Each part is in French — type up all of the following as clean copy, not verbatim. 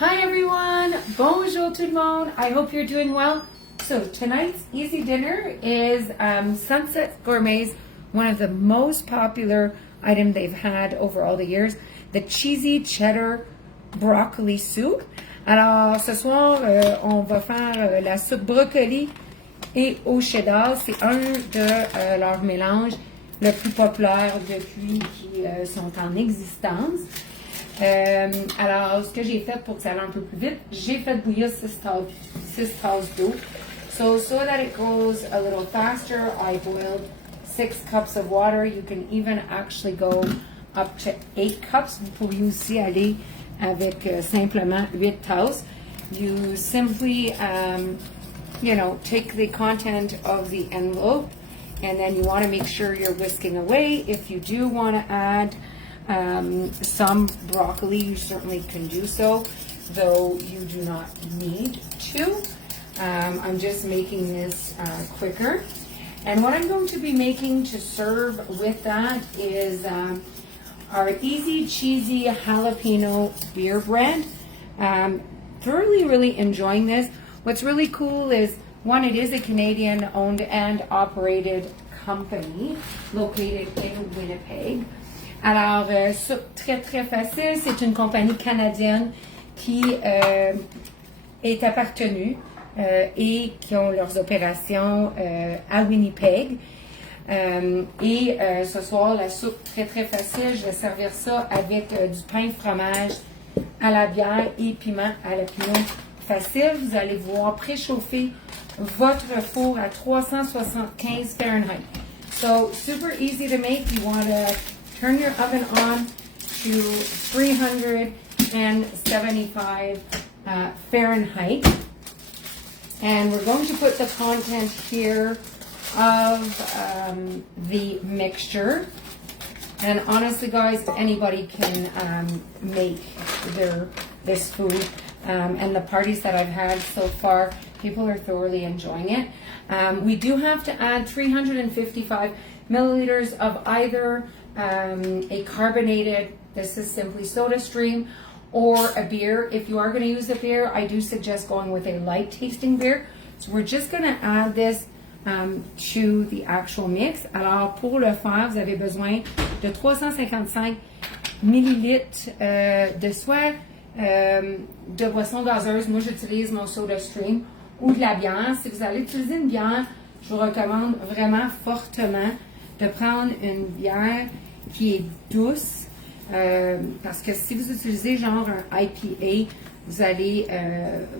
Hi everyone, bonjour tout le monde. I hope you're doing well. So tonight's easy dinner is Sunset Gourmet's one of the most popular items they've had over all the years, the cheesy cheddar broccoli soup. Alors ce soir, on va faire la soupe brocoli et au cheddar. C'est un de leurs mélanges le plus populaire depuis qu'ils sont en existence. Alors, ce que j'ai fait pour que ça aille un peu plus vite, j'ai fait bouillir 6 tasses d'eau. So that it goes a little faster, I boiled 6 cups of water. You can even actually go up to 8 cups. Vous pouvez aussi aller avec simplement 8 tasses. You simply, take the content of the envelope and then you want to make sure you're whisking away. If you do want to add some broccoli, you certainly can do so, though you do not need to. I'm just making this quicker. And what I'm going to be making to serve with that is our easy cheesy jalapeno beer bread. Thoroughly really enjoying this. What's really cool is, one, it is a Canadian owned and operated company located in Winnipeg. Alors, très très facile, c'est une compagnie canadienne qui est appartenue et qui ont leurs opérations à Winnipeg. Ce soir, la soupe très très facile, je vais servir ça avec du pain fromage à la bière et piment à jalapeno facile. Vous allez voir préchauffer votre four à 375 Fahrenheit. So, super easy to make. You want to turn your oven on to 375 Fahrenheit. And we're going to put the content here of the mixture. And honestly, guys, anybody can make this food. And the parties that I've had so far, people are thoroughly enjoying it. We do have to add 355 milliliters of either a carbonated, this is simply soda stream, or a beer. If you are going to use a beer, I do suggest going with a light tasting beer. So we're just going to add this to the actual mix. Alors pour le faire, vous avez besoin de 355 millilitres de soit de boisson gazeuse. Moi j'utilise mon soda stream ou de la bière. Si vous allez utiliser une bière, je vous recommande vraiment fortement de prendre une bière qui est douce, parce que si vous utilisez genre un IPA, vous allez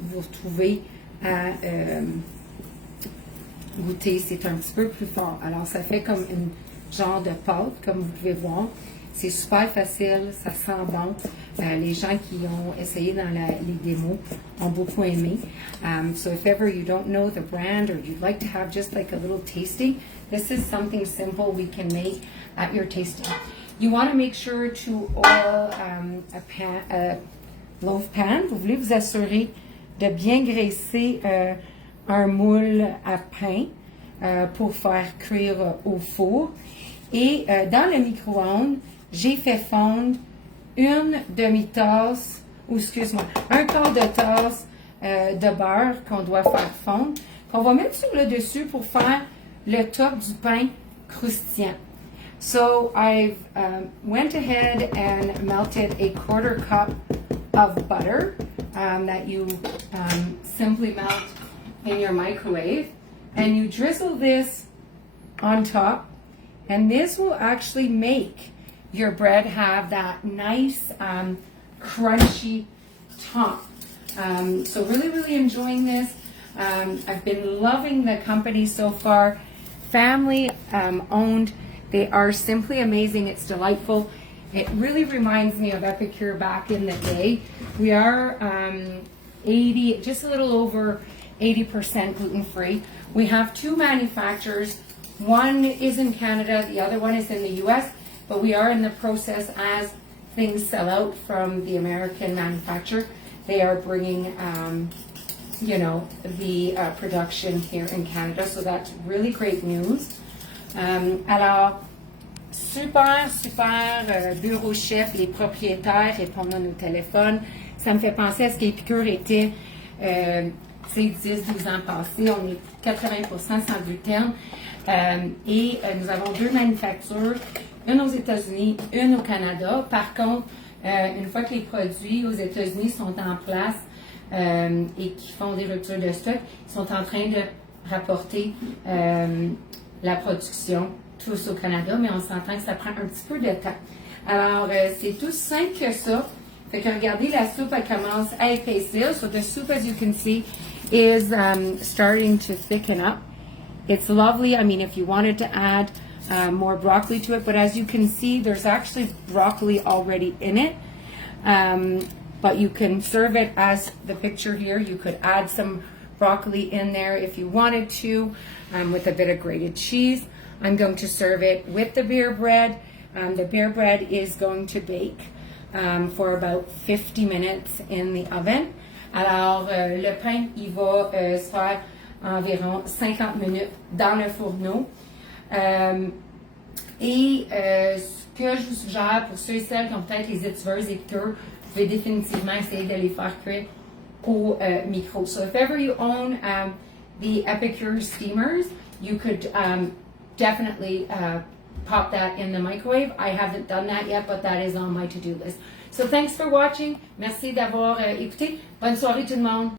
vous retrouver à goûter, c'est un petit peu plus fort. Alors ça fait comme une genre de pâte, comme vous pouvez voir. C'est super facile, ça sent bon. Les gens qui ont essayé dans les démos ont beaucoup aimé. So if ever you don't know the brand or you'd like to have just like a little tasting, this is something simple we can make at your tasting. You want to make sure to oil a loaf pan. Vous voulez vous assurer de bien graisser un moule à pain pour faire cuire au four. Et dans le micro-ondes, j'ai fait fondre une demi-tasse, ou excuse-moi, un quart de tasse de beurre qu'on doit faire fondre, qu'on va mettre sur le dessus pour faire le top du pain croustillant. So I've went ahead and melted a quarter cup of butter that you simply melt in your microwave, and you drizzle this on top, and this will actually make your bread have that nice crunchy top. So really enjoying this. I've been loving the company so far. Family owned. They are simply amazing. It's delightful. It really reminds me of Epicure back in the day. We are just a little over 80% gluten-free. We have 2 manufacturers. One is in Canada, the other one is in the US, but we are in the process, as things sell out from the American manufacturer, they are bringing the production here in Canada, so that's really great news. Alors, super bureau chef, les propriétaires répondent à nos téléphones. Ça me fait penser à ce qu'Épicure était 10-12 ans passés. On est 80% sans gluten. Nous avons 2 manufactures, une aux États-Unis, une au Canada. Par contre, une fois que les produits aux États-Unis sont en place et qui font des ruptures de stock, ils sont en train de rapporter la production tous au Canada, mais on s'entend que ça prend un petit peu de temps. Alors, c'est tout simple que ça. Fait que regardez, la soupe, elle commence à épaissir. So the soup, as you can see, is starting to thicken up. It's lovely. I mean, if you wanted to add more broccoli to it, but as you can see, there's actually broccoli already in it. But you can serve it as the picture here. You could add some broccoli in there if you wanted to, with a bit of grated cheese. I'm going to serve it with the beer bread. The beer bread is going to bake for about 50 minutes in the oven. Alors, le pain, il va se faire environ 50 minutes dans le fourneau. Ce que je vous suggère pour ceux et celles qui ont peut-être les étiveuses et que vous pouvez définitivement essayer de les faire cuire au micro. So if ever you own the Epicure steamers, you could definitely pop that in the microwave. I haven't done that yet, but that is on my to-do list. So thanks for watching. Merci d'avoir écouté. Bonne soirée tout le monde.